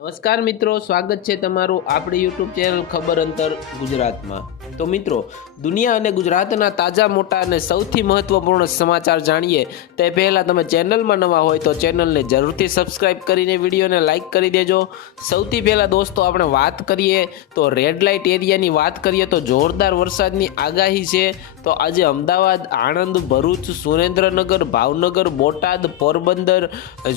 નમસ્કાર મિત્રો, સ્વાગત છે તમારું આપણી યુટ્યુબ ચેનલ ખબર અંતર ગુજરાતમાં। તો મિત્રો, દુનિયા અને ગુજરાતના તાજા મોટા અને સૌથી મહત્વપૂર્ણ સમાચાર જાણીએ તે પહેલાં તમે ચેનલમાં નવા હોય તો ચેનલને જરૂરથી સબસ્ક્રાઇબ કરીને વિડીયોને લાઇક કરી દેજો। સૌથી પહેલાં દોસ્તો આપણે વાત કરીએ તો રેડ લાઇટ એરિયાની વાત કરીએ તો જોરદાર વરસાદની આગાહી છે। તો આજે અમદાવાદ, આણંદ, ભરૂચ, સુરેન્દ્રનગર, ભાવનગર, બોટાદ, પોરબંદર,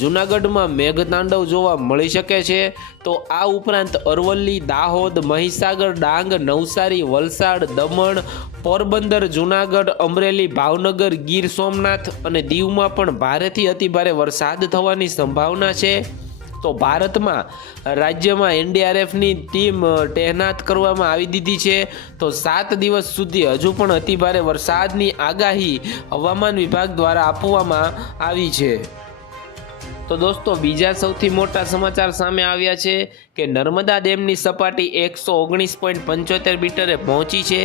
જૂનાગઢમાં મેઘતાંડવ જોવા મળી શકે છે। તો આ ઉપરાંત અરવલ્લી, દાહોદ, મહીસાગર, ડાંગ, નવસારી, વલસાડ, દમણ, પોરબંદર, જૂનાગઢ, અમરેલી, ભાવનગર, ગીર સોમનાથ અને દીવમાં પણ ભારેથી અતિભારે વરસાદ થવાની સંભાવના છે। તો ભારતમાં રાજ્યમાં એનડીઆરએફની ટીમ તૈનાત કરવામાં આવી દીધી છે। તો 7 દિવસ સુધી હજુ પણ અતિભારે વરસાદની આગાહી હવામાન વિભાગ દ્વારા આપવામાં આવી છે। તો દોસ્તો, બીજા સૌથી મોટા સમાચાર સામે આવ્યા છે કે નર્મદા ડેમની સપાટી 119.75 મીટરે પહોંચી છે।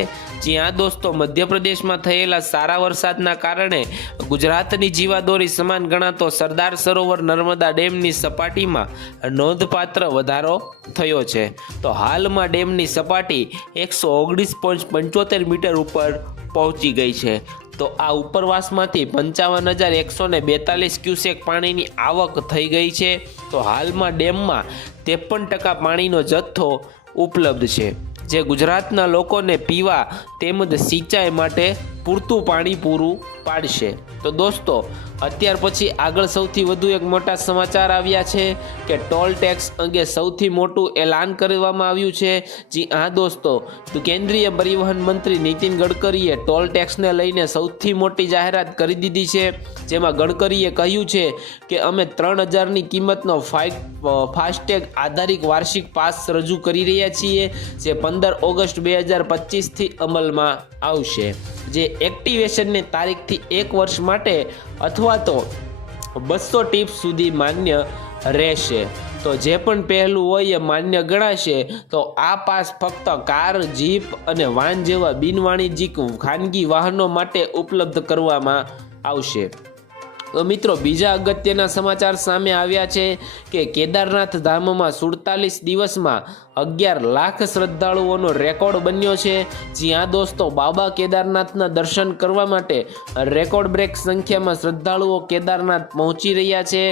જ્યાં દોસ્તો મધ્યપ્રદેશમાં થયેલા સારા વરસાદના કારણે ગુજરાતની જીવાદોરી સમાન ગણાતો સરદાર સરોવર નર્મદા ડેમની સપાટીમાં નોંધપાત્ર વધારો થયો છે। તો હાલમાં ડેમની સપાટી 119.75 મીટર ઉપર પહોંચી ગઈ છે। તો આ ઉપરવાસમાંથી 55,142 ક્યુસેક પાણીની આવક થઈ ગઈ છે। તો હાલમાં ડેમમાં 53% પાણીનો જથ્થો ઉપલબ્ધ છે, જે ગુજરાતના લોકોને પીવા તેમજ સિંચાઈ માટે પૂરતું પાણી પૂરું પાડશે। તો દોસ્તો, અત્યાર પછી આગળ સૌથી વધુ એક મોટા સમાચાર આવ્યા છે કે ટોલ ટેક્સ અંગે સૌથી મોટું એલાન કરવામાં આવ્યું છે। જી હા દોસ્તો, તો કેન્દ્રીય પરિવહન મંત્રી નીતિન ગડકરીએ ટોલ ટેક્સને લઈને સૌથી મોટી જાહેરાત કરી દીધી છે। જેમાં ગડકરીએ કહ્યું છે કે અમે 3,000ની કિંમતનો ફાસ્ટેગ આધારિત વાર્ષિક પાસ રજૂ કરી રહ્યા છીએ, જે 15 ઓગસ્ટ 2025થી અમલમાં આવશે, જે એક્ટિવેશનની તારીખથી 1 વર્ષ માટે અથવા તો 200 ટીપ્સ સુધી માન્ય રહેશે। તો જે પણ પહેલું હોય એ માન્ય ગણાશે। તો આ પાસ ફક્ત કાર, જીપ અને વાન જેવા બિનવાણિજ્યિક ખાનગી વાહનો માટે ઉપલબ્ધ કરવામાં આવશે। તો મિત્રો, બીજા અગત્યના સમાચાર સામે આવ્યા છે કે કેદારનાથ ધામમાં 47 દિવસમાં 11 લાખ શ્રદ્ધાળુઓનો રેકોર્ડ બન્યો છે। જ્યાં દોસ્તો બાબા કેદારનાથના દર્શન કરવા માટે રેકોર્ડ બ્રેક સંખ્યામાં શ્રદ્ધાળુઓ કેદારનાથ પહોંચી રહ્યા છે।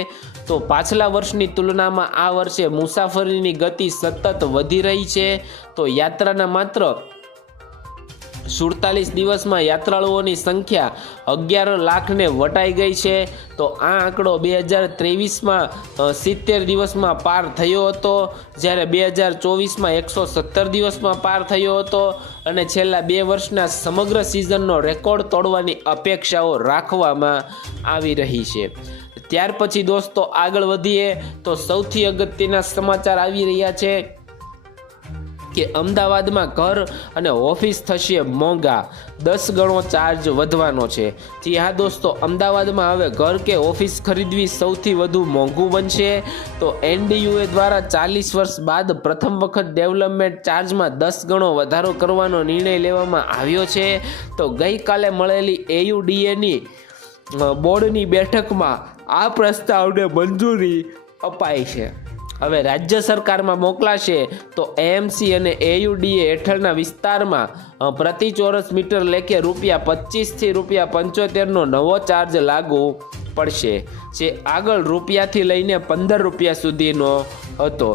તો પાછલા વર્ષની તુલનામાં આ વર્ષે મુસાફરીની ગતિ સતત વધી રહી છે। તો યાત્રાના માત્ર 47 દિવસમાં યાત્રાળુઓની સંખ્યા 11 લાખને વટાઈ ગઈ છે। તો આ આંકડો 2023માં 70 દિવસમાં પાર થયો હતો, જ્યારે 2024માં 117 દિવસમાં પાર થયો હતો અને છેલ્લા 2 વર્ષના સમગ્ર સિઝનનો રેકોર્ડ તોડવાની અપેક્ષાઓ રાખવામાં આવી રહી છે। ત્યાર પછી દોસ્તો આગળ વધીએ તો સૌથી અગત્યના સમાચાર આવી રહ્યા છે કે અમદાવાદમાં ઘર અને ઓફિસ થશે મોંઘા, 10 ગણો ચાર્જ વધવાનો છે। જી હા દોસ્તો, અમદાવાદમાં હવે ઘર કે ઓફિસ ખરીદવી સૌથી વધુ મોંઘું બનશે। તો એનડીયુએ દ્વારા 40 વર્ષ બાદ પ્રથમ વખત ડેવલપમેન્ટ ચાર્જમાં 10 ગણો વધારો કરવાનો નિર્ણય લેવામાં આવ્યો છે। તો ગઈકાલે મળેલી એયુડીએની બોર્ડની બેઠકમાં આ પ્રસ્તાવને મંજૂરી અપાઈ છે। હવે રાજ્ય સરકારમાં મોકલાશે। તો એએમસી અને એયુડીએ હેઠળના વિસ્તારમાં પ્રતિ ચોરસ મીટર લેખે ₹25થી ₹75નો નવો ચાર્જ લાગુ પડશે, જે આગળ રૂપિયાથી લઈને ₹15 સુધીનો હતો।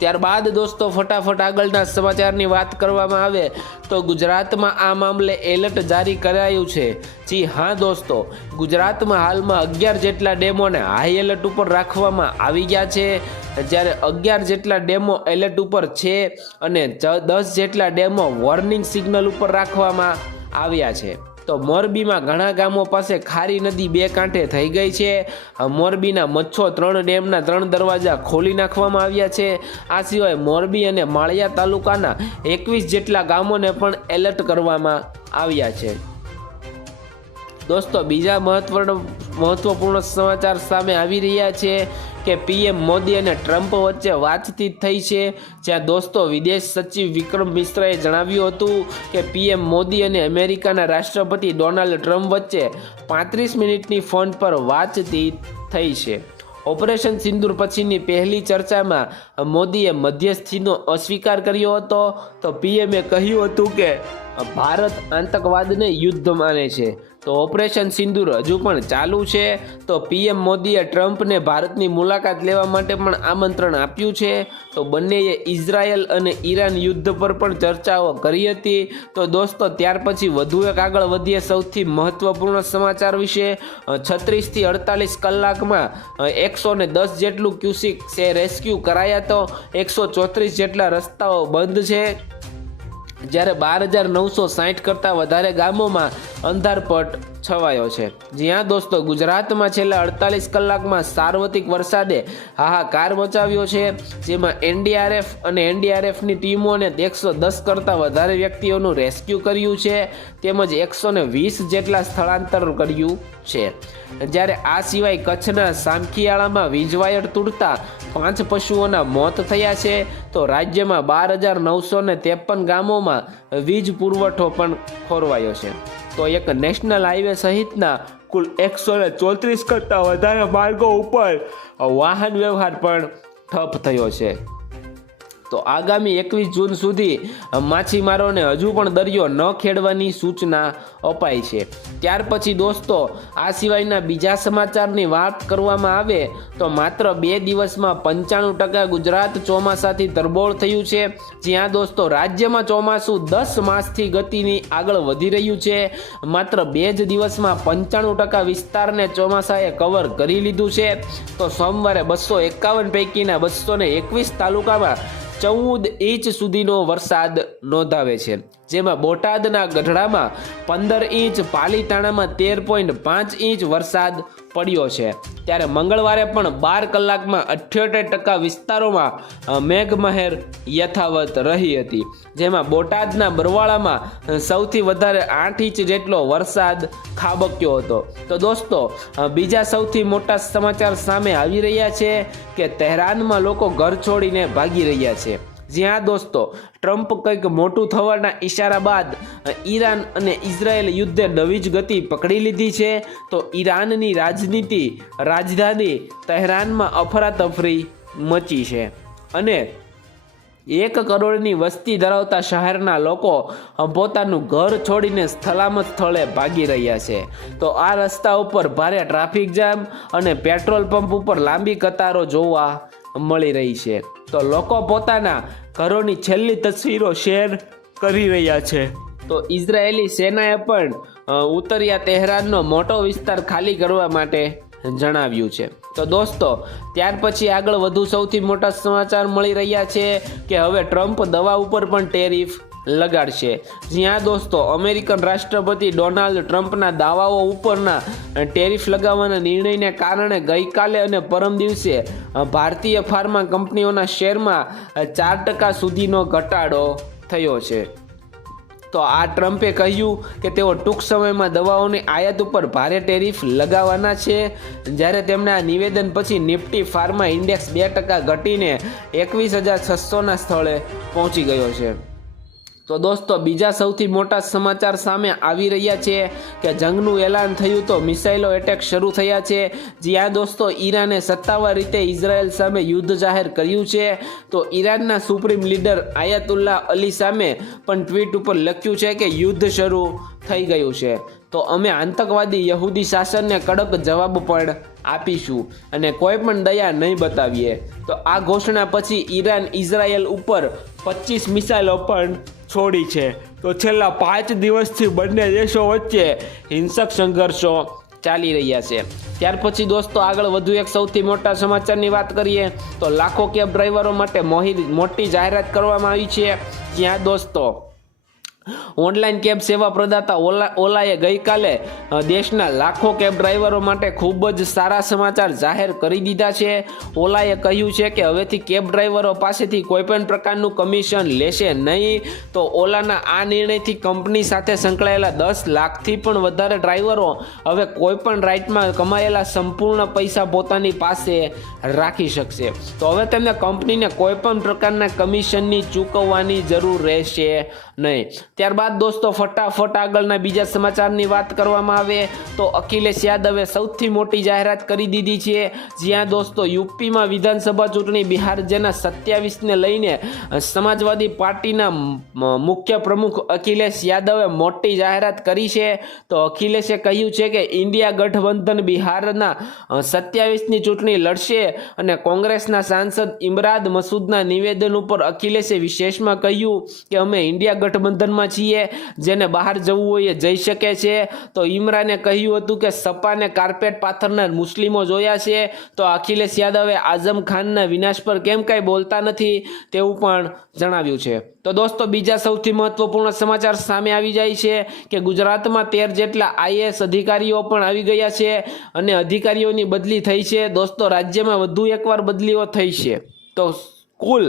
ત્યારબાદ દોસ્તો ફટાફટ આગળના સમાચારની વાત કરવામાં આવે તો ગુજરાતમાં આ મામલે એલર્ટ જારી કરાયું છે। જી હા દોસ્તો, ગુજરાતમાં હાલમાં 11 જેટલા ડેમોને હાઈ એલર્ટ ઉપર રાખવામાં આવી ગયા છે, જ્યારે 11 જેટલા ડેમો એલર્ટ ઉપર છે અને 10 જેટલા ડેમો વોર્નિંગ સિગ્નલ ઉપર રાખવામાં આવ્યા છે। તો મોરબીમાં ઘણા ગામો પાસે ખારી નદી 2 કાંઠે થઈ ગઈ છે। મોરબીના મચ્છો 3 ડેમના 3 દરવાજા ખોલી નાખવામાં આવ્યા છે। આ સિવાય મોરબી અને માળિયા તાલુકાના 21 જેટલા ગામોને પણ એલર્ટ કરવામાં આવ્યા છે। દોસ્તો, બીજા મહત્વપૂર્ણ સમાચાર સામે આવી રહ્યા છે કે પીએમ મોદી અને ટ્રમ્પ વચ્ચે વાતચીત થઈ છે। જ્યાં દોસ્તો વિદેશ સચિવ વિક્રમ મિશ્રાએ જણાવ્યું હતું કે પીએમ મોદી અને અમેરિકાના રાષ્ટ્રપતિ ડોનાલ્ડ ટ્રમ્પ વચ્ચે 35 મિનિટની ફોન પર વાતચીત થઈ છે। ઓપરેશન સિંદૂર પછીની પહેલી ચર્ચામાં મોદીએ મધ્યસ્થીનો અસ્વીકાર કર્યો હતો. તો પીએમએ કહ્યું હતું કે ભારત આતંકવાદને યુદ્ધ માને છે. તો ઓપરેશન સિંદૂર હજુ પણ ચાલુ છે. તો પીએમ મોદીએ ટ્રમ્પને ભારતની મુલાકાત લેવા માટે પણ આમંત્રણ આપ્યું છે. તો બંનેએ ઇઝરાયલ અને ઈરાન યુદ્ધ પર પણ ચર્ચાઓ કરી હતી. તો દોસ્તો ત્યાર પછી વધુ એક આગળ વધીએ સૌથી મહત્વપૂર્ણ સમાચાર વિશે. 36 થી 48 કલાકમાં 110 જેટલું ક્યુસિક રેસ્ક્યુ કરાયા. તો 134 જેટલા રસ્તાઓ બંધ છે. જ્યારે 12,960 કરતાં વધારે ગામોમાં અંધારપટ છવાયો છે. જ્યાં દોસ્તો ગુજરાતમાં છેલ્લા 48 કલાકમાં સાર્વત્રિક વરસાદે હાહાકાર મચાવ્યો છે. જેમાં એનડીઆરએફ અને એનડીઆરએફની ટીમોને 110 કરતાં વધારે વ્યક્તિઓનું રેસ્ક્યુ કર્યું છે, તેમજ 120 જેટલા સ્થળાંતર કર્યું છે. જ્યારે આ સિવાય કચ્છના સામખિયાળામાં વીજવાયર તૂટતા 5 પશુઓના મોત થયા છે. તો રાજ્યમાં 12,953 ગામોમાં વીજ પુરવઠો પણ ખોરવાયો છે. તો એક નેશનલ હાઈવે સહિતના કુલ 134 કરતાં વધારે માર્ગો ઉપર વાહન વ્યવહાર પણ ઠપ થયો છે. તો આગામી 21 જૂન સુધી માછીમારોને હજુ પણ દરિયો ન ખેડવાની સૂચના અપાઈ છે. ત્યાર પછી દોસ્તો આ સિવાયના બીજા સમાચારની વાત કરવામાં આવે તો માત્ર 2 દિવસમાં 95% ગુજરાત ચોમાસાથી તરબોળ થયું છે. જ્યાં દોસ્તો રાજ્યમાં ચોમાસું 10 માસથી ગતિની આગળ વધી રહ્યું છે. માત્ર 2 જ દિવસમાં 95% વિસ્તારને ચોમાસાએ કવર કરી લીધું છે. તો સોમવારે 251 પૈકીના 221 તાલુકામાં 14 ઇંચ સુધીનો વરસાદ નોંધાવે છે. જેમાં બોટાદના ગઢડામાં 15 ઇંચ, પાલીતાણામાં 13.5 ઇંચ વરસાદ પડ્યો છે. ત્યારે મંગળવારે પણ 12 કલાકમાં 78% વિસ્તારોમાં મેઘમહેર યથાવત રહી હતી. જેમાં બોટાદના બરવાળામાં સૌથી વધારે 8 ઇંચ જેટલો વરસાદ ખાબક્યો હતો. તો દોસ્તો બીજા સૌથી મોટા સમાચાર સામે આવી રહ્યા છે કે તહેરાનમાં લોકો ઘર છોડીને ભાગી રહ્યા છે. જ્યાં દોસ્તો ટ્રમ્પ કંઈક મોટું થવાના ઈશારા બાદ ઈરાન અને ઇઝરાયલ યુદ્ધે નવી જ ગતિ પકડી લીધી છે. તો ઈરાનની રાજધાની તહેરાનમાં અફરાતફરી મચી છે અને 1 કરોડની વસ્તી ધરાવતા શહેરના લોકો પોતાનું ઘર છોડીને સલામત સ્થળે ભાગી રહ્યા છે. તો આ રસ્તા ઉપર ભારે ટ્રાફિક જામ અને પેટ્રોલ પંપ ઉપર લાંબી કતારો જોવા મળી રહી છે. તો લોકો પોતાના ઘરોની છેલ્લી તસવીરો શેર કરી રહ્યા છે. તો ઇઝરાયેલી સેનાએ પણ ઉત્તરીય તહેરાનનો મોટો વિસ્તાર ખાલી કરવા માટે જણાવ્યું છે. તો દોસ્તો ત્યાર પછી આગળ વધુ સૌથી મોટા સમાચાર મળી રહ્યા છે કે હવે ટ્રમ્પ દવા ઉપર પણ ટેરિફ લગાડશે. જ્યાં દોસ્તો અમેરિકન રાષ્ટ્રપતિ ડોનાલ્ડ ટ્રમ્પના દાવાઓ ઉપરના ટેરિફ લગાવવાના નિર્ણયને કારણે ગઈકાલે અને પરમ દિવસે ભારતીય ફાર્મા કંપનીઓના શેરમાં 4% સુધીનો ઘટાડો થયો છે. તો આ ટ્રમ્પે કહ્યું કે તેઓ ટૂંક સમયમાં દવાઓની આયાત ઉપર ભારે ટેરિફ લગાવવાના છે. જ્યારે તેમના આ નિવેદન પછી નિફ્ટી ફાર્મા ઇન્ડેક્સ 2% ઘટીને 21,600ના સ્થળે પહોંચી ગયો છે. તો દોસ્તો બીજા સૌથી મોટા સમાચાર સામે આવી રહ્યા છે કે જંગનું એલાન થયું તો મિસાઇલો એટેક શરૂ થયા છે. જ્યાં દોસ્તો ઈરાને સત્તાવાર રીતે ઇઝરાયલ સામે યુદ્ધ જાહેર કર્યું છે. તો ઈરાનના સુપ્રીમ લીડર આયાતુલ્લા અલી સામે પણ ટ્વીટ ઉપર લખ્યું છે કે યુદ્ધ શરૂ થઈ ગયું છે. તો અમે આતંકવાદી યહૂદી શાસનને કડક જવાબ પણ આપીશું અને કોઈ પણ દયા નહીં બતાવીએ. તો આ ઘોષણા પછી ઈરાન ઇઝરાયલ ઉપર 25 મિસાઇલો પણ છોડી છે. તો છેલ્લા 5 દિવસથી બંને દેશો વચ્ચે હિંસક સંઘર્ષો ચાલી રહ્યા છે. ત્યાર પછી દોસ્તો આગળ વધુ એક સૌથી મોટા સમાચારની વાત કરીએ તો લાખો કેબ ડ્રાઈવરો માટે મોટી જાહેરાત કરવામાં આવી છે. જ્યાં દોસ્તો ઓનલાઈન કેબ સેવા પ્રદાતા ઓલાએ ગઈકાલે દેશના લાખો કેબ ડ્રાઈવરો માટે ખૂબ જ સારા સમાચાર જાહેર કરી દીધા છે. ઓલાએ કહ્યું છે કે હવેથી કેબ ડ્રાઈવરો પાસેથી કોઈપણ પ્રકારનું કમિશન લેશે નહીં. તો ઓલાના આ નિર્ણયથી કંપની સાથે સંકળાયેલા 10 લાખથી પણ વધારે ડ્રાઈવરો હવે કોઈપણ રાઇડમાં કમાયેલા સંપૂર્ણ પૈસા પોતાની પાસે રાખી શકશે. તો હવે તેમને કંપનીને કોઈપણ પ્રકારના કમિશનની ચૂકવવાની જરૂર રહેશે નહીં. ત્યારબાદ દોસ્તો ફટાફટ આગળના બીજા સમાચારની વાત કરવામાં આવે તો અખિલેશ યાદવે સૌથી મોટી જાહેરાત કરી દીધી છે, જ્યાં દોસ્તો યુપીમાં વિધાનસભા ચૂંટણી બિહાર જેના 27ને લઈને સમાજવાદી પાર્ટીના મુખ્ય પ્રમુખ અખિલેશ યાદવે મોટી જાહેરાત કરી છે. તો અખિલેશે કહ્યું છે કે ઇન્ડિયા ગઠબંધન બિહારના 27ની ચૂંટણી લડશે અને કોંગ્રેસના સાંસદ ઇમરાદ મસૂદના નિવેદન ઉપર અખિલેશે વિશેષમાં કહ્યું કે અમે ઇન્ડિયા ગઠબંધનમાં છીએ, જેને બહાર જવું હોય એ જઈ શકે છે. તો ઇમરાને કહ્યું હતું કે સપાને કાર્પેટ પાથરનાર મુસ્લિમો જોયા છે, તો અખિલેશ યાદવે આઝમ ખાનના વિનાશ પર કેમ કાંઈ બોલતા નથી તેવું પણ જણાવ્યું છે. તો દોસ્તો બીજા સૌથી મહત્વપૂર્ણ સમાચાર સામે આવી જાય છે કે ગુજરાતમાં 13 જેટલા આઈએએસ અધિકારીઓ પણ આવી ગયા છે અને અધિકારીઓની બદલી થઈ છે. દોસ્તો રાજ્યમાં વધુ એકવાર બદલીઓ થઈ છે, તો કુલ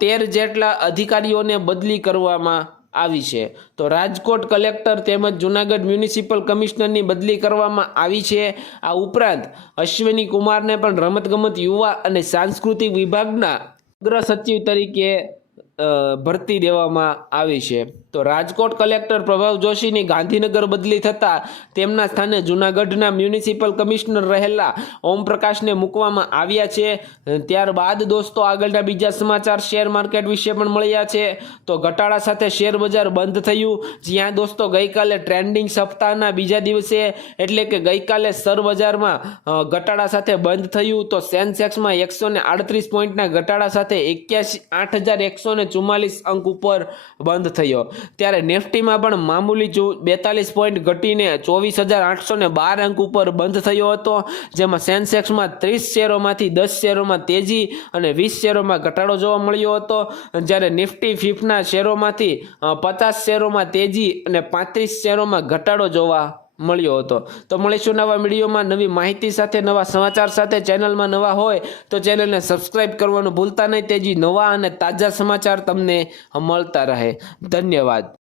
13 જેટલા અધિકારીઓને બદલી કરવામાં આવી છે. તો રાજકોટ કલેક્ટર તેમજ જૂનાગઢ મ્યુનિસિપલ કમિશનરની બદલી કરવામાં આવી છે. આ ઉપરાંત અશ્વિની કુમારને પણ રમતગમત, યુવા અને સાંસ્કૃતિક વિભાગના અગ્ર સચિવ તરીકે ભરતી દેવામાં આવી છે. તો રાજકોટ કલેક્ટર પ્રભાવ જોશીની ગાંધીનગર બદલી થતાં તેમના સ્થાને જૂનાગઢના મ્યુનિસિપલ કમિશનર રહેલા ઓમપ્રકાશને મૂકવામાં આવ્યા છે. ત્યારબાદ દોસ્તો આગળના બીજા સમાચાર શેર માર્કેટ વિશે પણ મળ્યા છે. તો ઘટાડા સાથે શેર બજાર બંધ થયું, જ્યાં દોસ્તો ગઈકાલે ટ્રેન્ડિંગ સપ્તાહના બીજા દિવસે એટલે કે ગઈકાલે શેર બજારમાં ઘટાડા સાથે બંધ થયું. તો સેન્સેક્સમાં 138 પોઈન્ટના ઘટાડા સાથે 81,144 અંક ઉપર બંધ થયો. ત્યારે નિફ્ટીમાં પણ મામૂલી 42 પોઈન્ટ ઘટીને 24,812 અંક ઉપર બંધ થયો હતો, જેમાં સેન્સેક્સમાં 30 શેરોમાંથી 10 શેરોમાં તેજી અને 20 શેરોમાં ઘટાડો જોવા મળ્યો હતો, જ્યારે નિફ્ટી 50ના શેરોમાંથી 50 શેરોમાં તેજી અને 35 શેરોમાં ઘટાડો જોવા મળ્યો હતો. તો મળીશું નવા વિડીયોમાં નવી માહિતી સાથે, નવા સમાચાર સાથે. ચેનલમાં નવા હોય તો ચેનલને સબસ્ક્રાઇબ કરવાનું ભૂલતા નહીં, તેજી નવા અને તાજા સમાચાર તમને મળતા રહે. ધન્યવાદ.